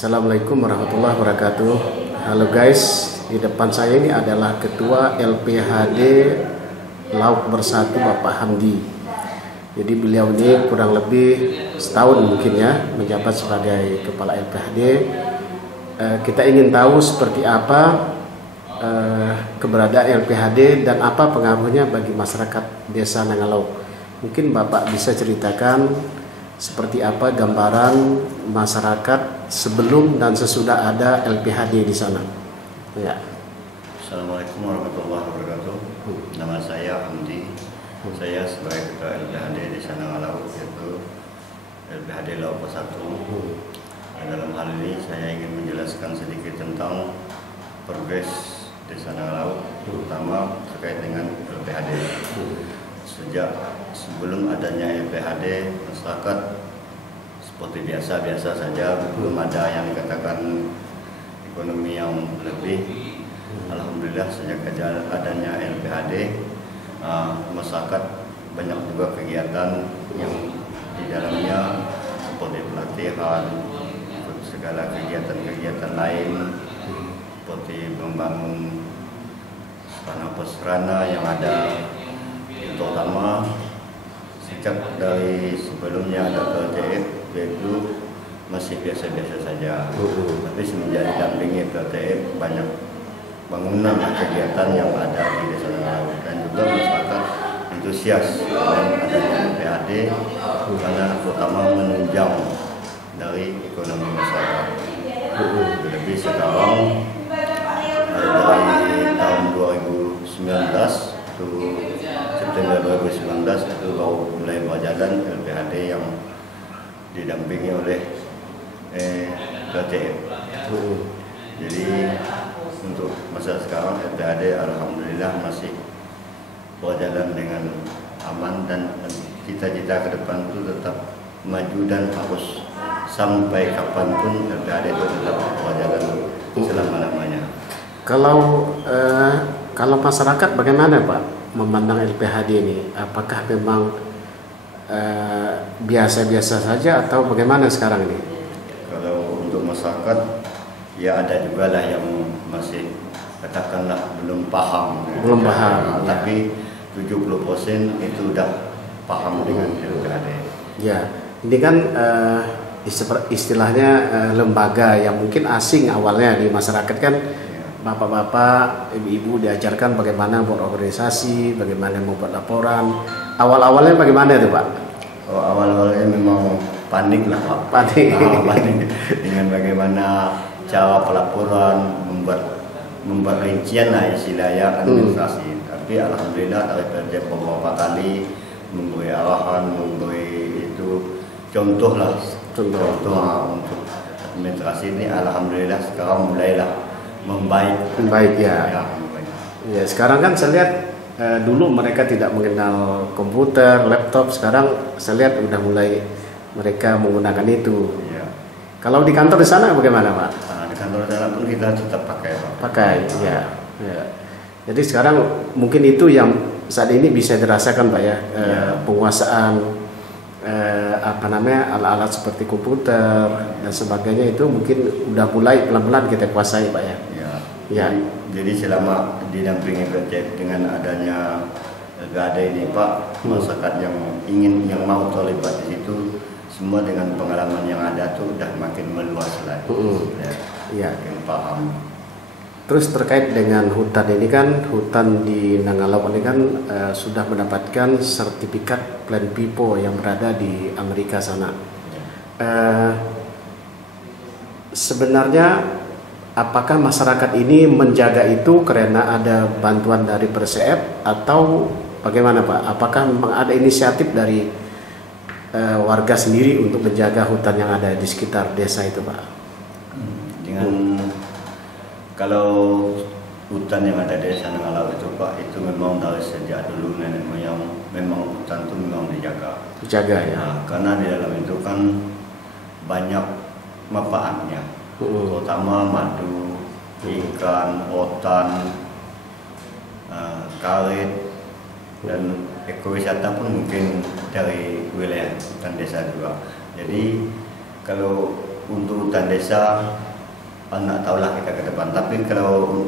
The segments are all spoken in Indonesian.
Assalamualaikum warahmatullahi wabarakatuh. Halo guys, di depan saya ini adalah Ketua LPHD Lauk Bersatu Bapak Hamdi. Jadi beliau ini kurang lebih setahun mungkin ya menjabat sebagai Kepala LPHD. Kita ingin tahu seperti apa keberadaan LPHD dan apa pengaruhnya bagi masyarakat Desa Nangalauk. Mungkin Bapak bisa ceritakan seperti apa gambaran masyarakat sebelum dan sesudah ada LPHD di sana. Ya. Assalamualaikum warahmatullahi wabarakatuh. Nama saya Hamdi. Saya sebagai Ketua LPHD di Nangalauk, yaitu LPHD Lauk Bersatu. Dalam hal ini saya ingin menjelaskan sedikit tentang progres Desa Nangalauk, terutama terkait dengan LPHD. Sejak sebelum adanya LPHD, masyarakat seperti biasa-biasa saja, belum ada yang dikatakan ekonomi yang lebih. Alhamdulillah sejak adanya LPHD, masyarakat banyak juga kegiatan yang di dalamnya seperti pelatihan, segala kegiatan-kegiatan lain seperti membangun sarana yang ada, terutama sejak dari sebelumnya ada PLTF itu masih biasa-biasa saja. Tapi semenjak didampingi PLTF banyak bangunan kegiatan yang ada di Desa Nangalauk, dan juga masyarakat antusias dengan adanya LPHD karena terutama menunjang dari ekonomi masyarakat. Lebih sekarang dari tahun 2019 itu September 2019 itu baru mulai berjalan LPHD yang didampingi oleh PLTF. Jadi untuk masa sekarang LPHD alhamdulillah masih berjalan dengan aman, dan cita-cita ke depan itu tetap maju dan harus sampai kapanpun LPHD itu tetap berjalan selama-lamanya. Kalau masyarakat bagaimana Pak memandang LPHD ini? Apakah memang biasa-biasa saja atau bagaimana sekarang ini? Kalau untuk masyarakat ya ada juga lah yang masih katakanlah belum paham. Belum paham. Tapi 70% itu udah paham dengan LPHD. Ya, ini kan istilahnya lembaga yang mungkin asing awalnya di masyarakat kan. Bapak-bapak, ibu-ibu diajarkan bagaimana berorganisasi, bagaimana membuat laporan. Awal-awalnya bagaimana itu Pak? Oh, awal-awalnya memang panik lah Pak. Panik. Panik dengan bagaimana cara pelaporan, membuat rincian lah istilahnya administrasi. Tapi alhamdulillah dari PLTF beberapa kali memberi arahan, memberi itu contoh untuk administrasi ini. Alhamdulillah sekarang mulailah membaik ya. Ya, sekarang kan saya lihat dulu mereka tidak mengenal komputer, laptop. Sekarang saya lihat udah mulai mereka menggunakan itu. Ya. Kalau di kantor di sana bagaimana Pak? Di kantor sana pun kita tetap pakai Pak. Ya. Jadi sekarang mungkin itu yang saat ini bisa dirasakan Pak ya, penguasaan alat-alat seperti komputer dan sebagainya itu mungkin udah mulai pelan-pelan kita kuasai Pak ya. Ya. Jadi selama didampingi PLTF dengan adanya LPHD ini Pak, masyarakat yang mau terlibat di situ semua dengan pengalaman yang ada tuh udah makin meluas lagi. Makin paham. Terus terkait dengan hutan ini kan, hutan di Nangalauk ini kan sudah mendapatkan sertifikat Plan PIPO yang berada di Amerika sana. Sebenarnya apakah masyarakat ini menjaga itu karena ada bantuan dari Persep atau bagaimana Pak? Apakah memang ada inisiatif dari warga sendiri untuk menjaga hutan yang ada di sekitar desa itu Pak? Kalau hutan yang ada di Desa Nangalauk itu Pak, itu memang dari sejak dulu nenek moyang memang hutan itu memang dijaga. Ya. Nah, karena di dalam itu kan banyak manfaatnya, terutama madu, ikan, otan, karet, dan ekowisata pun mungkin dari wilayah hutan desa juga. Jadi kalau untuk hutan desa nggak tahulah kita ke depan. Tapi kalau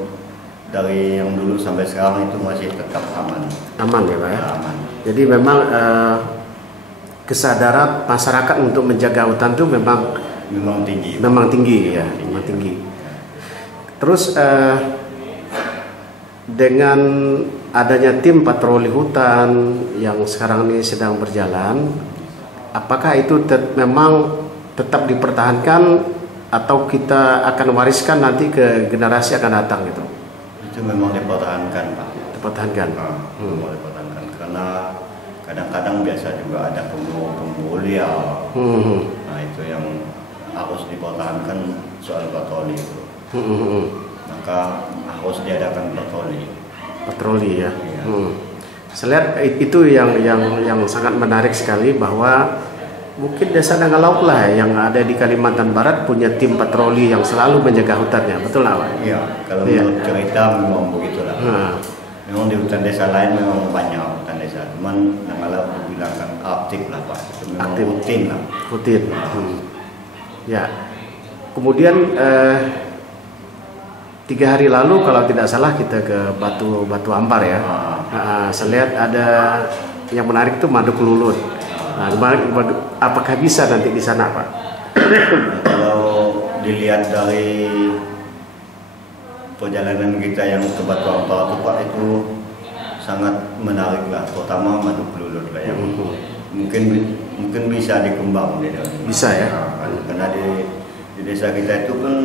dari yang dulu sampai sekarang itu masih tetap aman. Aman ya Pak ya? Aman. Jadi memang kesadaran masyarakat untuk menjaga hutan itu memang tinggi. Memang tinggi ya, memang tinggi. Terus dengan adanya tim patroli hutan yang sekarang ini sedang berjalan, apakah itu memang tetap dipertahankan atau kita akan wariskan nanti ke generasi akan datang gitu? Itu memang dipertahankan Pak. Dipertahankan. Memang dipertahankan karena kadang-kadang biasa juga ada pemburu liar. Nah itu yang harus dipertahankan soal patroli itu. Maka harus diadakan patroli ya. Saya lihat itu yang sangat menarik sekali, bahwa mungkin Desa Dangalauk lah yang ada di Kalimantan Barat punya tim patroli yang selalu menjaga hutannya, betul nggak Pak? Iya, kalau menurut cerita memang begitulah. Memang di hutan desa lain memang banyak hutan desa, cuman Dangalauk dibilangkan aktif lah Pak, itu memang aktif. Rutin lah. Rutin. Ya, kemudian 3 hari lalu kalau tidak salah kita ke Batu Ampar ya. Saya lihat ada yang menarik itu Madu Kelulut. Nah, apakah bisa nanti di sana Pak? Kalau dilihat dari perjalanan kita yang ke Batu Ampar itu Pak, itu sangat menarik lah, terutama Madu Kelulut lah yang mungkin bisa dikembang. Bisa ya. Karena di desa kita itu kan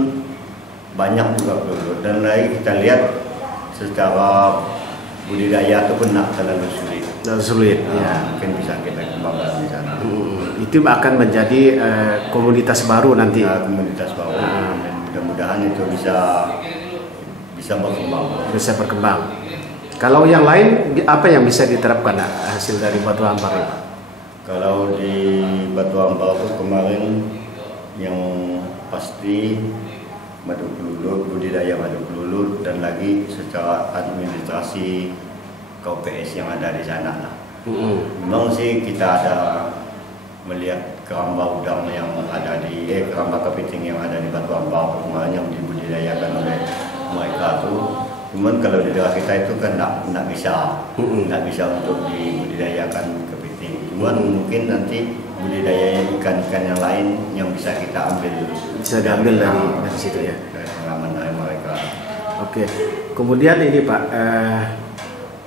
banyak juga kelulut, dan lagi kita lihat secara budidaya itu pun tak terlalu sulit. Ya. Mungkin bisa kita kembangkan di sana. Itu akan menjadi komunitas baru nanti. Ya, komunitas baru. Dan mudah-mudahan itu bisa berkembang. Bisa berkembang. Kalau yang lain apa yang bisa diterapkan hasil dari Batu Ampar ini? Kalau di Batu Ampar itu kemarin yang pasti madu kelulut, budidaya madu kelulut, dan lagi secara administrasi KPS yang ada di sana lah. Memang sih kita ada melihat keramba udang yang ada di keramba kepiting yang ada di Batu Ampar kemarin yang dibudidayakan oleh mereka tuh. Cuman kalau di daerah kita itu kan nggak bisa untuk dibudidayakan kepiting. Cuman mungkin nanti budidaya ikan-ikan yang lain yang bisa kita ambil. Bisa diambil dari situ ya. Dari pengalaman dari mereka. Oke. Kemudian ini Pak,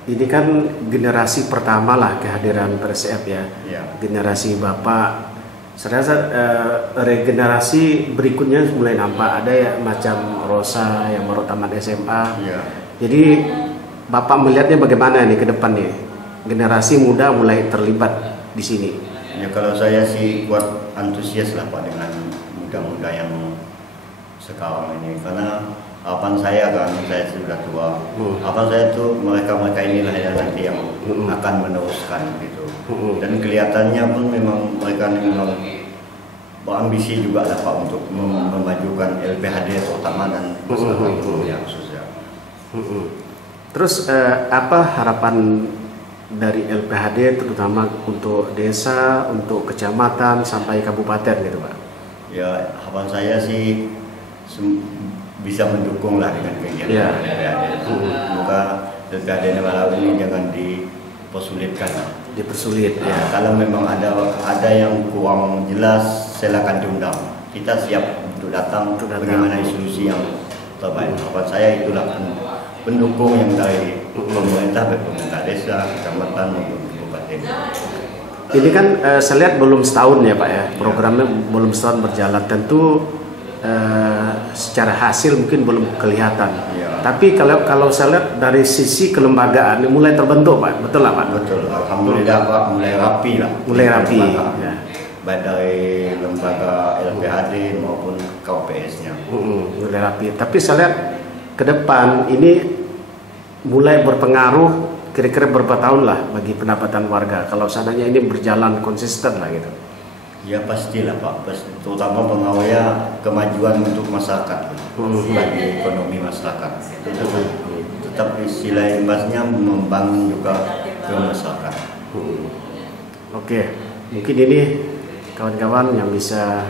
ini kan generasi pertama lah kehadiran PRSF ya. Generasi Bapak. Saya rasa regenerasi berikutnya mulai nampak, ada ya macam Rosa yang baru tamat SMA. Jadi Bapak melihatnya bagaimana nih ke depan nih? Generasi muda mulai terlibat di sini. Ya kalau saya sih kuat antusias lah Pak dengan muda-muda yang sekarang ini, karena harapan saya kan, saya sudah tua, harapan saya tuh mereka inilah yang nanti yang akan meneruskan gitu. Dan kelihatannya pun memang mereka memang berambisi juga lah Pak untuk memajukan LPHD terutama dan masyarakat yang sosial. Terus apa harapan dari LPHD terutama untuk desa, untuk kecamatan sampai kabupaten gitu Pak? Ya harapan saya sih bisa mendukung lah dengan kegiatan LPHD. Semoga LPHD Dangalauk ini jangan dipersulitkan. Dipersulit ya. Kalau memang ada yang kurang jelas, silakan diundang. Kita siap untuk datang bagaimana solusi yang terbaik. Harapan saya itulah pendukung yang dari pemerintah, baik pemerintah desa, kecamatan maupun kabupaten. Ini kan saya lihat belum setahun ya Pak ya, programnya belum setahun berjalan. Tentu secara hasil mungkin belum kelihatan. Tapi kalau saya lihat dari sisi kelembagaan mulai terbentuk Pak, betul lah Pak? Betul, alhamdulillah Pak, mulai rapi lah. Mulai rapi. Ya. Baik dari lembaga LPHD maupun KPS-nya. Mulai rapi. Tapi saya lihat ke depan ini mulai berpengaruh kira-kira berapa tahun lah bagi pendapatan warga kalau seandainya ini berjalan konsisten lah gitu. Ya pastilah Pak, terutama pengaruhnya kemajuan untuk masyarakat, bagi ekonomi masyarakat. Itu tetap istilah imbasnya membangun juga ke masyarakat. Oke, mungkin ini kawan-kawan yang bisa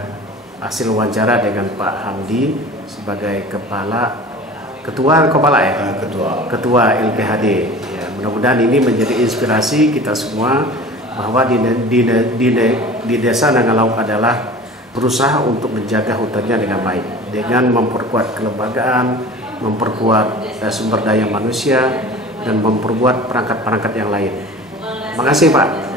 hasil wawancara dengan Pak Hamdi sebagai ketua LPHD. Ya, mudah-mudahan ini menjadi inspirasi kita semua bahwa di desa Nangalauk adalah berusaha untuk menjaga hutannya dengan baik, dengan memperkuat kelembagaan, memperkuat sumber daya manusia, dan memperbuat perangkat-perangkat yang lain. Terima kasih Pak.